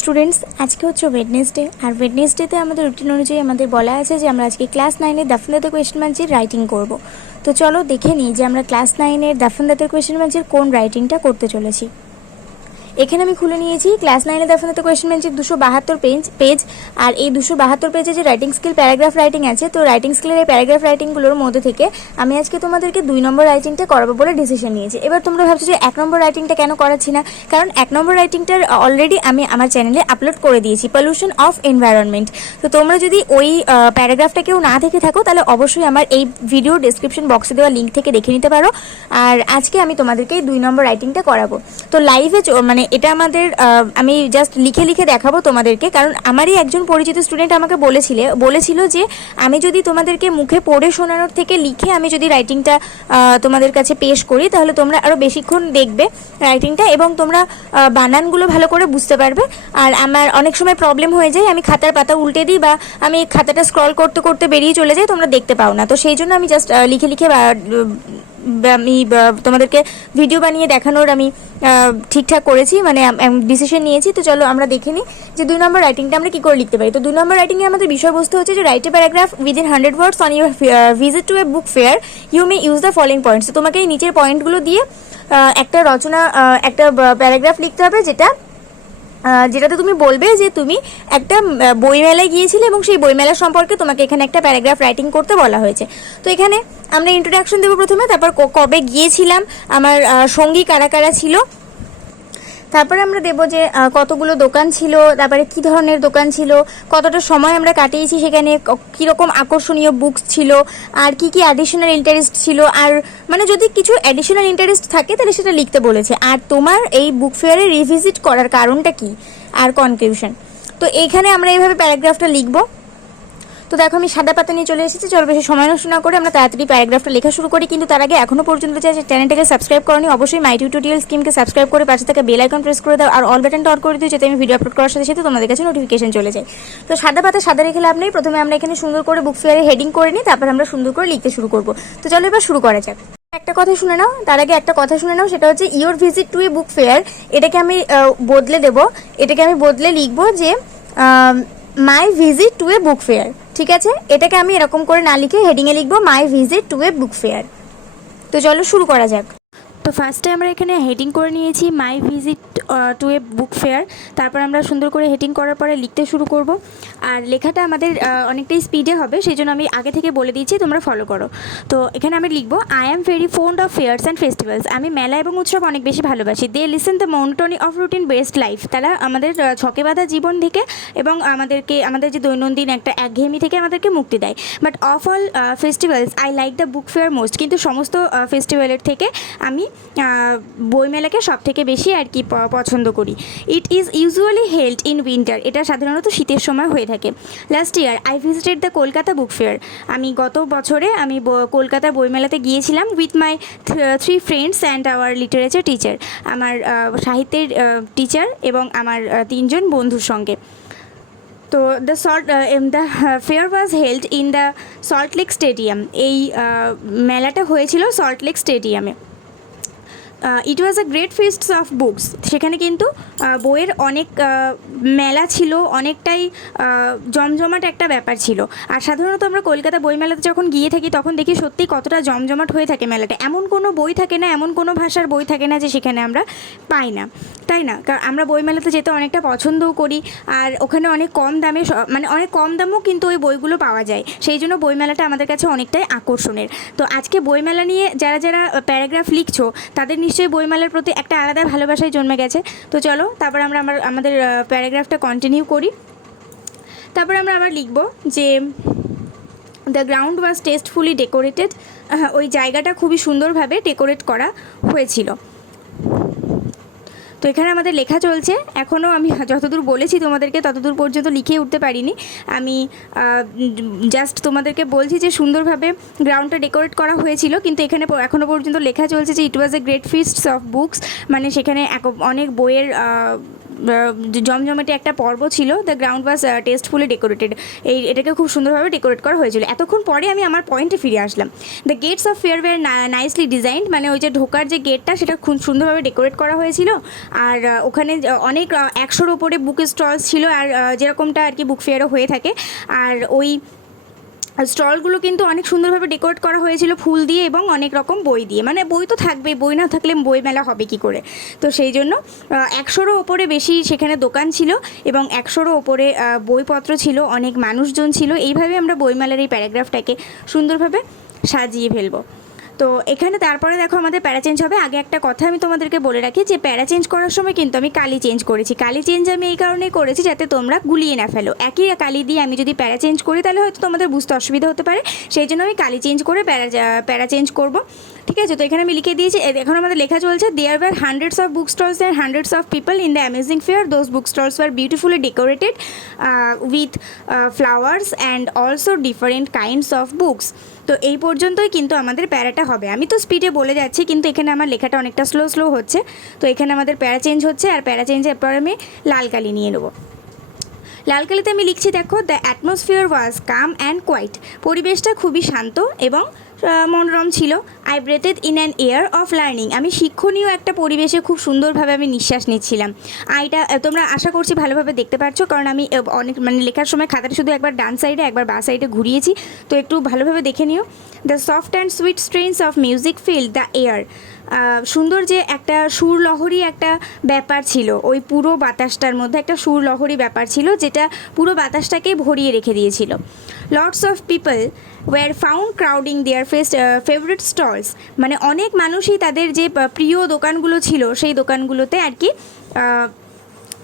Students, আজকে হচ্ছে Wednesday. আর ওয়েডনেসডেতে আমাদের রুটিন অনুযায়ী আমাদের বলা আছে যে আমরা আজকে ক্লাস 9-এর দাফনদাতের কোয়েশ্চেন ব্যাংকের রাইটিং করব। তো চলো দেখে নিই যে আমরা ক্লাস 9-এর দাফনদাতের কোয়েশ্চেন ব্যাংকের কোন রাইটিংটা করতে চলেছি। এখানে আমি খুলে নিয়েছি ক্লাস 9-এর দাফনদাতের কোয়েশ্চেন ব্যাংকের 272 পেজ। আর এই 272 পেজে যে রাইটিং স্কিল প্যারাগ্রাফ রাইটিং আছে, তো রাইটিং স্কিলের এই প্যারাগ্রাফ রাইটিংগুলোর মধ্যে থেকে আমি আজকে তোমাদেরকে 2 নম্বর রাইটিংটা করাবো বলে ডিসিশন নিয়েছি। এবার তোমরা ভাবছো যে 1 নম্বর রাইটিংটা কেন করাচ্ছি না, কারণ 1 নম্বর রাইটিংটার অলরেডি আমি আমার চ্যানেলে আপলোড করে দিয়েছি, পলিউশন অফ এনভায়রনমেন্ট। তো তোমরা যদি ওই প্যারাগ্রাফটা কেউ না দেখে থাকো তাহলে অবশ্যই আমার এই ভিডিও ডেসক্রিপশন বক্সে দেওয়া লিঙ্ক থেকে দেখে নিতে পারো। আর আজকে আমি তোমাদেরকে এই 2 নম্বর রাইটিংটা করাবো। তো লাইভে মানে এটা আমাদের আমি জাস্ট লিখে দেখাবো তোমাদেরকে, কারণ আমারই একজন পরিচিত স্টুডেন্ট আমাকে বলেছিল যে আমি যদি তোমাদেরকে মুখে পড়ে শোনানোর থেকে লিখে আমি যদি রাইটিংটা তোমাদের কাছে পেশ করি তাহলে তোমরা আরও বেশিক্ষণ দেখবে রাইটিংটা এবং তোমরা বানানগুলো ভালো করে বুঝতে পারবে। আর আমার অনেক সময় প্রবলেম হয়ে যায়, আমি খাতার পাতা উল্টে দিই বা আমি খাতাটা স্ক্রল করতে করতে বেরিয়ে চলে যাই, তোমরা দেখতে পাও না। তো সেই জন্য আমি জাস্ট লিখে আমি তোমাদেরকে ভিডিও বানিয়ে দেখানোর আমি ঠিকঠাক করেছি, মানে ডিসিশন নিয়েছি। তো চলো আমরা দেখে নিই যে 2 নম্বর রাইটিংটা আমরা কী করে লিখতে পারি। তো 2 নম্বর রাইটিংয়ে আমাদের বিষয়বস্তু হচ্ছে যে write a paragraph within 100 words on your visit to a book fair, you may use the following points. তো তোমাকে এই নিচের পয়েন্টগুলো দিয়ে একটা প্যারাগ্রাফ লিখতে হবে যেটাতে তুমি বলবে যে তুমি একটা বইমেলায় গিয়েছিলে এবং সেই বইমেলা সম্পর্কে তোমাকে এখানে একটা প্যারাগ্রাফ রাইটিং করতে বলা হয়েছে। তো এখানে আমরা ইন্ট্রোডাকশন দেবো প্রথমে, তারপর কবে গিয়েছিলাম, আমার সঙ্গী কারা কারা ছিল, তারপরে আমরা দেবো যে কতগুলো দোকান ছিল, তারপরে কী ধরনের দোকান ছিল, কতটা সময় আমরা কাটিয়েছি সেখানে, কীরকম আকর্ষণীয় বুকস ছিল, আর কি কি অ্যাডিশনাল ইন্টারেস্ট ছিল, আর মানে যদি কিছু অ্যাডিশনাল ইন্টারেস্ট থাকে তাহলে সেটা লিখতে বলেছে, আর তোমার এই বুক ফেয়ারে রিভিজিট করার কারণটা কি, আর কনক্লুশন। তো এইখানে আমরা এইভাবে প্যারাগ্রাফটা লিখবো। তো দেখো আমি সাদা পাতা নিয়ে চলে এসেছি, চলো বেশি সময় নষ্ট না করে আমরা তাড়াতাড়ি প্যারাগ্রাফটা লেখা শুরু করি। কিন্তু তার আগে এখনও পর্যন্ত চ্যানেলটাকে সাবস্ক্রাইব করনি, অবশ্যই মাই টিউটোরিয়াল স্কিমকে সাবস্ক্রাইব করে পাশে থাকা বেল আইকন প্রেস করে দাও আর অল বাটনটা অন করে দিও, যাতে আমি ভিডিও আপলোড করার সাথে সাথে তোমাদের কাছে নোটিফিকেশন চলে যায়। তো সাদা পাতা সাদা রেখে লাভ নেই, প্রথমে আমরা এখানে সুন্দর করে বুক ফেয়ারে হেডিং করে নিই, তারপর আমরা সুন্দর করে লিখতে শুরু করবো। তো চলো এবার শুরু করা যাক। একটা কথা শুনে নাও, তার আগে একটা কথা শুনে নাও, সেটা হচ্ছে your visit to a book fair. এটাকে আমি বদলে দেবো, এটাকে আমি বদলে লিখবো যে my visit to a book fair. ঠিক আছে, এটাকে আমি এরকম করে না লিখে হেডিংয়ে লিখবো my visit to a book fair. তো চলো শুরু করা যাক। তো ফার্স্টে আমরা এখানে হেডিং করে নিয়েছি my visit to a book fair, তারপর আমরা সুন্দর করে হেডিং করার পরে লিখতে শুরু করব। আর লেখাটা আমাদের অনেকটাই স্পিডে হবে, সেই জন্য আমি আগে থেকে বলে দিচ্ছি, তোমরা ফলো করো। তো এখানে আমি লিখবো I am very fond of fairs and festivals. আমি মেলা এবং উৎসব অনেক বেশি ভালোবাসি। They lessen the monotony of routine based life. তারা আমাদের ছকে বাঁধা জীবন থেকে এবং আমাদের যে দৈনন্দিন একটা একঘেয়েমি থেকে আমাদেরকে মুক্তি দেয়। But of all festivals I like the book fair most. কিন্তু সমস্ত ফেস্টিভ্যালের থেকে আমি বইমেলাকে সব থেকে বেশি আর কি পছন্দ করি। It is usually held in winter. এটা সাধারণত শীতের সময় হয়ে থাকে। Last year I visited the Kolkata book fair. আমি গত বছরে আমি কলকাতার বইমেলাতে গিয়েছিলাম with my 3 friends and our literature teacher. আমার সাহিত্যের টিচার এবং আমার 3 জন বন্ধুর সঙ্গে। তো the fair was held in the salt lake stadium. এই মেলাটা হয়েছিল সল্ট লেক স্টেডিয়ামে। ইট ওয়াজ আ গ্রেট ফিস্টস অফ বুকস। সেখানে কিন্তু বইয়ের অনেক মেলা ছিল, অনেকটাই জমজমাট একটা ব্যাপার ছিল। আর সাধারণত আমরা কলকাতা বইমেলাতে যখন গিয়ে থাকি তখন দেখি সত্যি কতটা জমজমাট হয়ে থাকে মেলাটা। এমন কোনো বই থাকে না, এমন কোনো ভাষার বই থাকে না যে সেখানে আমরা পাই না, তাই না? কারণ আমরা বইমেলাতে যেতে অনেকটা পছন্দও করি, আর ওখানে অনেক কম দামে, মানে অনেক কম দামেও কিন্তু ওই বইগুলো পাওয়া যায়। সেই জন্য বইমেলাটা আমাদের কাছে অনেকটাই আকর্ষণের। তো আজকে বইমেলা নিয়ে যারা যারা প্যারাগ্রাফ লিখছো তাদের নিশ্চয়ই বইমেলার প্রতি একটা আলাদা ভালোবাসায় জন্মে গেছে। তো চলো তারপর আমরা আমাদের প্যারাগ্রাফটা কন্টিনিউ করি। তারপর আমরা আবার লিখব যে দ্য গ্রাউন্ড ওয়াজ টেস্টফুলি ডেকোরেটেড। ওই জায়গাটা খুবই সুন্দরভাবে ডেকোরেট করা হয়েছিল। তো এখানে আমাদের লেখা চলছে, এখনও আমি যতদূর বলেছি তোমাদেরকে ততদূর পর্যন্ত লিখে উঠতে পারিনি। আমি জাস্ট তোমাদেরকে বলছি যে সুন্দরভাবে গ্রাউন্ডটা ডেকোরেট করা হয়েছিল, কিন্তু এখানে এখনও পর্যন্ত লেখা চলছে যে ইট ওয়াজ এ গ্রেট ফিস্টস অফ বুকস। মানে সেখানে অনেক বইয়ের জমজমাটে একটা পর্ব ছিল। দ্য গ্রাউন্ড ওয়াজ টেস্টফুলি ডেকোরেটেড, এটাকে খুব সুন্দরভাবে ডেকোরেট করা হয়েছিল। এতক্ষণ পরে আমি আমার পয়েন্টে ফিরে আসলাম। The gates of fair were nicely designed, মানে ওই যে ঢোকার যে গেটটা সেটা খুব সুন্দরভাবে ডেকোরেট করা হয়েছিল। আর ওখানে অনেক 100-র ওপরে বুক স্টলস ছিল, আর যেরকমটা আর কি বুক ফেয়ারও হয়ে থাকে। আর ওই স্টলগুলো কিন্তু অনেক সুন্দরভাবে ডেকোরেট করা হয়েছিল ফুল দিয়ে এবং অনেক রকম বই দিয়ে। মানে বই তো থাকবে, বই না থাকলে বই মেলা হবে কি করে। তো সেই জন্য 100-রও ওপরে বেশি সেখানে দোকান ছিল এবং 100-রও ওপরে বইপত্র ছিল, অনেক মানুষজন ছিল। এইভাবে আমরা বইমেলার এই প্যারাগ্রাফটাকে সুন্দরভাবে সাজিয়ে ফেলবো। তো এখানে তারপরে দেখো আমাদের প্যারা চেঞ্জ হবে। আগে একটা কথা আমি তোমাদেরকে বলে রাখি যে প্যারা চেঞ্জ করার সময় কিন্তু আমি কালি চেঞ্জ করেছি। কালি চেঞ্জ আমি এই কারণেই করেছি যাতে তোমরা গুলিয়ে না ফেলো। একই কালি দিয়ে আমি যদি প্যারা চেঞ্জ করি তাহলে হয়তো তোমাদের বুঝতে অসুবিধা হতে পারে, সেই জন্য আমি কালি চেঞ্জ করে প্যারা চেঞ্জ করব। ঠিক আছে, তো এখানে আমি লিখে দিয়েছি। এখন আমাদের লেখা চলছে, there were hundreds of book stalls and hundreds of people in the amazing fair. Those book stalls were beautifully decorated with flowers and also different kinds of books. তো এই পর্যন্তই কিন্তু আমাদের প্যারাটা হবে। আমি তো স্পিডে বলে যাচ্ছি, কিন্তু এখানে আমার লেখাটা অনেকটা স্লো হচ্ছে। তো এখানে আমাদের প্যারা চেঞ্জ হচ্ছে, আর প্যারা চেঞ্জের পর আমি লাল কালি নিয়ে নেবো। লাল কালিতে আমি লিখছি, দেখো, the atmosphere was calm and quiet. পরিবেশটা খুবই শান্ত এবং মনোরম ছিল। I breathed in an air of learning. আমি শিক্ষণীয় একটা পরিবেশে খুব সুন্দরভাবে আমি নিঃশ্বাস নিচ্ছিলাম। আইটা তোমরা আশা করছি ভালোভাবে দেখতে পাচ্ছ, কারণ আমি অনেক লেখার সময় খাতাটা শুধু একবার ডান সাইডে একবার বাঁ সাইডে ঘুরিয়েছি। তো একটু ভালোভাবে দেখে নিও। The soft and sweet strains of music fill the air. সুন্দর যে একটা সুরলহরী একটা ব্যাপার ছিল, ওই পুরো বাতাসটার মধ্যে একটা সুরলহরী ব্যাপার ছিল যেটা পুরো বাতাসটাকে ভরিয়ে রেখে দিয়েছিল। Lots of people were found crowding their favourite stalls. মানে অনেক মানুষই তাদের যে প্রিয় দোকানগুলো ছিল সেই দোকানগুলোতে আর কি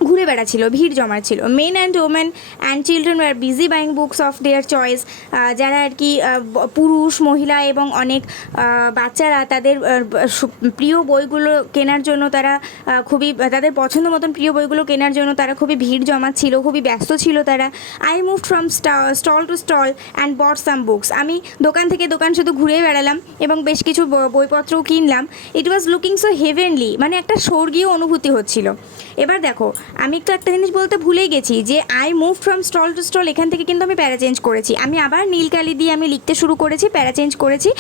ঘুরে বেড়াচ্ছিল, ভিড় জমাচ্ছিল। Men and women and children were busy buying books of their choice. যারা আর কি পুরুষ, মহিলা এবং অনেক বাচ্চারা তাদের প্রিয় বইগুলো কেনার জন্য তারা খুবই তাদের পছন্দ মতন প্রিয় বইগুলো কেনার জন্য তারা খুবই ভিড় জমাচ্ছিল, খুবই ব্যস্ত ছিল তারা। I moved from stall to stall and bought some books. আমি দোকান থেকে দোকান শুধু ঘুরে বেড়ালাম এবং বেশ কিছু বইপত্রও কিনলাম। ইট ওয়াজ লুকিং সো হেভেনলি, মানে একটা স্বর্গীয় অনুভূতি হচ্ছিল। এবার দেখো, আমি তো একটা জিনিস বলতে ভুলেই গেছি যে I move from stall to stall, এখান থেকে কিন্তু আমি প্যারা চেঞ্জ করেছি। আমি আবার নীল কালি দিয়ে আমি লিখতে শুরু করেছি, প্যারা চেঞ্জ করেছি।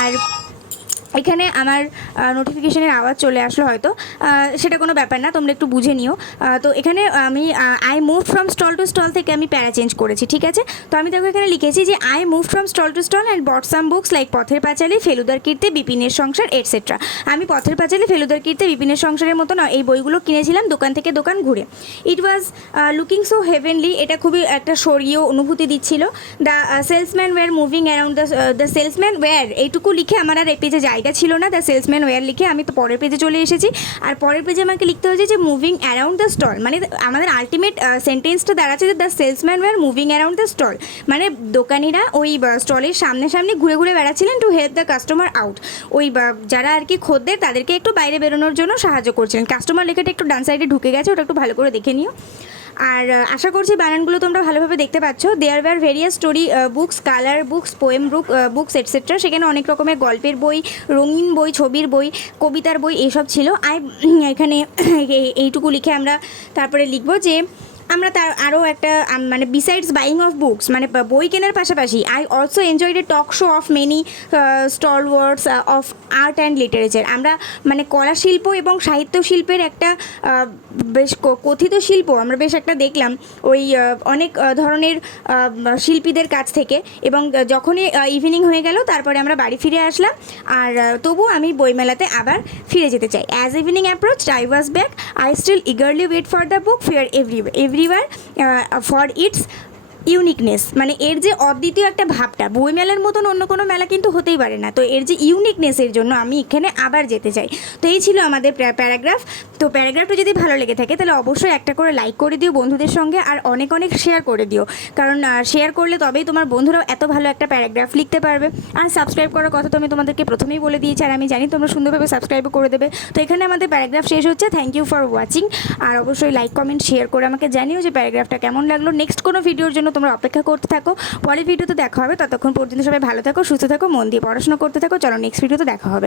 আর এখানে আমার নোটিফিকেশনের আওয়াজ চলে আসলো হয়তো, সেটা কোনো ব্যাপার না, তোমরা একটু বুঝে নিও। তো এখানে আমি I move from stall to stall থেকে আমি প্যারা চেঞ্জ করেছি, ঠিক আছে। তো আমি দেখো এখানে লিখেছি যে I move from stall to stall and bought some books like Pather Panchali, ফেলুদার কীর্তি, বিপিনের সংসার এটসেট্রা। আমি পথের পাঁচালী, ফেলুদার কীর্তি, বিপিনের সংসারের মতো এই বইগুলো কিনেছিলাম দোকান থেকে দোকান ঘুরে। It was looking so heavenly, এটা খুবই একটা স্বর্গীয় অনুভূতি দিচ্ছিল। The salesman were moving around the salesman were, এইটুকু লিখে আমার আর এই পেজে জায়গা ছিল না। দ্য সেলসম্যান ওয়্যার লিখে আমি তো পরের পেজে চলে এসেছি, আর পরের পেজে আমাকে লিখতে হয়েছে যে মুভিং অ্যারাউন্ড দ্য স্টল। মানে আমাদের আলটিমেট সেন্টেন্সটা দাঁড়াচ্ছে যে the salesman were moving around the stall, মানে দোকানিরা ওই স্টলের সামনে সামনে ঘুরে ঘুরে বেড়াচ্ছিলেন to help the customer out. ওই যারা আর কি খদ্দের তাদেরকে একটু বাইরে বেরোনোর জন্য সাহায্য করছিলেন। কাস্টমার লেখাটা একটু ডান সাইডে ঢুকে গেছে, ওটা একটু ভালো করে দেখে নিও। আর আশা করছি বানানগুলো তোমরা ভালোভাবে দেখতে পাচ্ছ। There were various story books, colour books, poem books etcetera. সেখানে অনেক রকমের গল্পের বই, রঙিন বই, ছবির বই, কবিতার বই এইসব ছিল। এখানে এইটুকু লিখে আমরা তারপরে লিখবো যে আমরা তার আরও একটা মানে বিসাইডস বাইং অফ বুকস, মানে বই কেনার পাশাপাশি I also enjoyed a talk show of many stalwarts of art and literature. আমরা মানে কলা শিল্প এবং সাহিত্য শিল্পের একটা বেশ কথিত শিল্প আমরা বেশ একটা দেখলাম ওই অনেক ধরনের শিল্পীদের কাছ থেকে। এবং যখনই ইভিনিং হয়ে গেল তারপরে আমরা বাড়ি ফিরে আসলাম, আর তবু আমি বইমেলাতে আবার ফিরে যেতে চাই। As evening approach I was back, I still eagerly wait for the book fair everywhere for its uniqueness. মানে এর যে অদ্বিতীয় একটা ভাবটা, বইমেলার মতন অন্য কোনো মেলা কিন্তু হতেই পারে না। তো এর যে ইউনিকনেসের জন্য আমি এখানে আবার যেতে চাই। তো এই ছিল আমাদের প্যারাগ্রাফ। তো প্যারাগ্রাফটা যদি ভালো লেগে থাকে তাহলে অবশ্যই একটা করে লাইক করে দিও বন্ধুদের সঙ্গে, আর অনেক অনেক শেয়ার করে দিও, কারণ শেয়ার করলে তবেই তোমার বন্ধুরাও এত ভালো একটা প্যারাগ্রাফ লিখতে পারবে। আর সাবস্ক্রাইব করার কথা তো আমি তোমাদেরকে প্রথমেই বলে দিয়েছি, আর আমি জানি তোমরা সুন্দরভাবে সাবস্ক্রাইবও করে দেবে। তো এখানে আমাদের প্যারাগ্রাফ শেষ হচ্ছে। Thank you for watching. আর অবশ্যই লাইক, কমেন্ট, শেয়ার করে আমাকে জানিও যে প্যারাগ্রাফটা কেমন লাগলো। নেক্সট কোনো ভিডিওর জন্য তোমরা অপেক্ষা করতে থাকো, পরের ভিডিওতে দেখা হবে। ততক্ষণ পর্যন্ত সবাই ভালো থাকো, সুস্থ থাকো, মন দিয়ে পড়াশোনা করতে থাকো। চলো নেক্সট ভিডিওতে দেখা হবে।